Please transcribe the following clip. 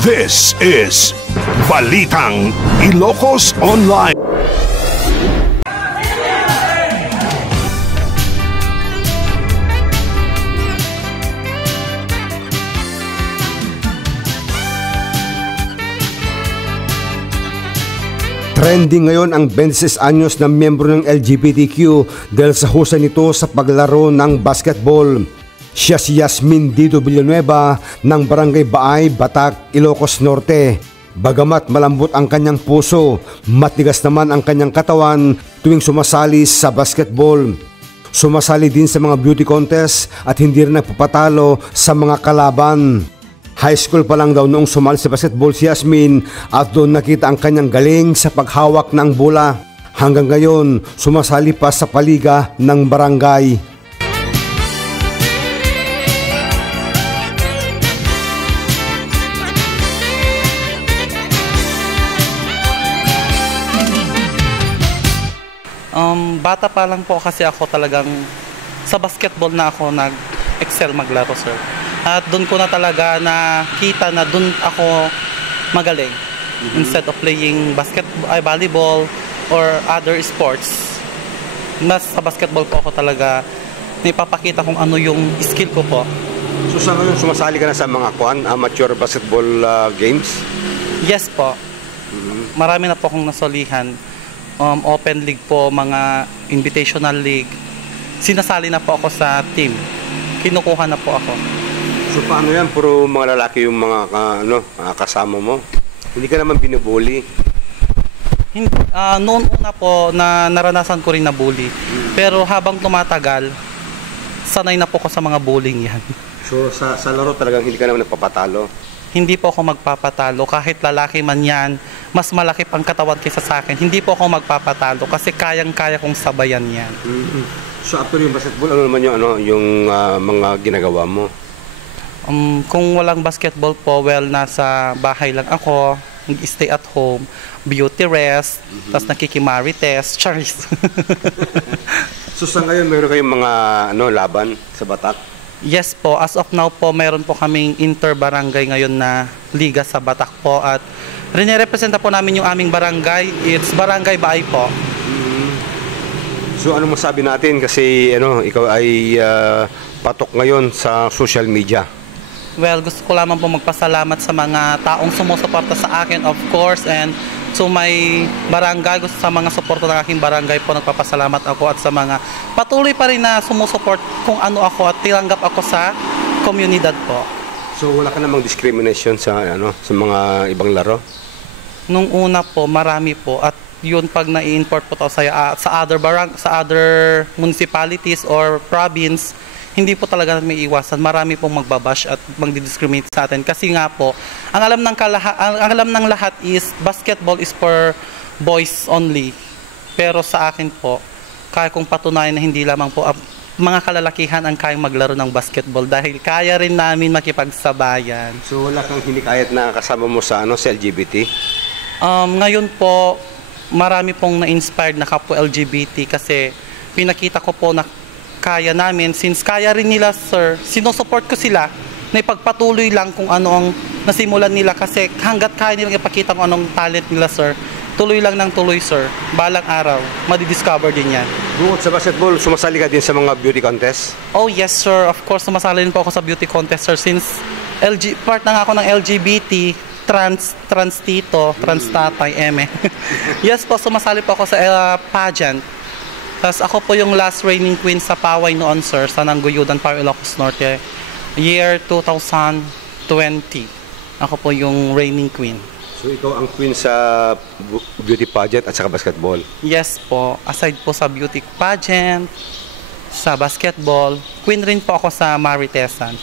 This is Balitang Ilocos Online. Trending ngayon ang 26 anyos na miyembro ng LGBTQ dahil sa husay nito sa paglaro ng basketball. Siya si Yasmin Dido Villanueva ng Barangay Baay, Batac, Ilocos Norte. Bagamat malambot ang kanyang puso, matigas naman ang kanyang katawan tuwing sumasali sa basketball. Sumasali din sa mga beauty contest at hindi rin nagpapatalo sa mga kalaban. High school pa lang daw noong sumali sa basketball si Yasmin at doon nakita ang kanyang galing sa paghawak ng bola. Hanggang ngayon, sumasali pa sa paliga ng barangay. Bata pa lang po kasi ako talagang sa basketball na ako nag-excel maglaro, sir. At doon ko na talaga nakita na doon ako magaling. Instead of playing volleyball or other sports, mas sa basketball po ako talaga naipapakita kung ano yung skill ko po. So sa ngayon, sumasali ka na sa mga amateur basketball games? Yes po. Marami na po akong nasalihan. Open league po, mga invitational league. Sinasali na po ako sa team. Kinukuha na po ako. So paano yan? Puro mga lalaki yung mga kasama mo? Hindi ka naman binubuli? Noon una po na naranasan ko rin na bully. Pero habang tumatagal, sanay na po ko sa mga bullying yan. So sa laro talagang hindi ka naman nagpapatalo? Hindi po ako magpapatalo. Kahit lalaki man yan, mas malaki pang katawan kaysa sa akin. Hindi po ako magpapatalo kasi kayang-kaya kong sabayan yan. So after yung basketball, ano naman yung mga ginagawa mo? Kung walang basketball po, nasa bahay lang ako, stay at home, beauty rest, tapos nakikimarites, charis. So sa ngayon, meron kayong mga laban sa Batac? Yes po, as of now po, meron po kaming inter-barangay ngayon na liga sa Batac po at rinirepresenta po namin yung aming barangay, it's Barangay Baay po. So ano masabi natin kasi ikaw ay patok ngayon sa social media? Well, gusto ko lamang po magpasalamat sa mga taong sumusuporta sa akin, of course, and so may barangay, gusto sa mga suporta ng aking barangay po, nagpapasalamat ako at sa mga patuloy pa rin na sumusuport kung ano ako at tinanggap ako sa komunidad po. So wala ka namang discrimination sa mga ibang laro? Nung una po, marami po at yun pag na-import po sa other municipalities or province, hindi po talaga may iwasan. Marami pong magbabash at magdi-discriminate sa atin. Kasi nga po, ang alam ng lahat is basketball is for boys only. Pero sa akin po, kaya kong patunayan na hindi lamang po mga kalalakihan ang kayang maglaro ng basketball dahil kaya rin namin makipagsabayan. So wala kang hinikayat na kasama mo sa LGBT? Ngayon po, marami pong na-inspired na kapwa LGBT kasi pinakita ko po na kaya namin, since kaya rin nila, sir, sinusupport ko sila na ipagpatuloy lang kung ano ang nasimulan nila kasi hanggat kaya nilang ipakita kung anong talent nila, sir, tuloy lang ng tuloy, sir. Balang araw, madidiscover din yan. Bukod sa basketball, sumasali ka din sa mga beauty contest? Oh yes, sir. Of course, sumasali din po ako sa beauty contest, sir. Since part na nga ako ng LGBT, trans tito, trans tatay, Yes po, sumasali po ako sa pageant. Tapos ako po yung last reigning queen sa Paway noon, sir, sa Nangguyudan, Paway, Ilocos Norte, year 2020. Ako po yung reigning queen. So ikaw ang queen sa beauty pageant at saka basketball? Yes po, aside po sa beauty pageant, sa basketball, queen rin po ako sa Maritesan.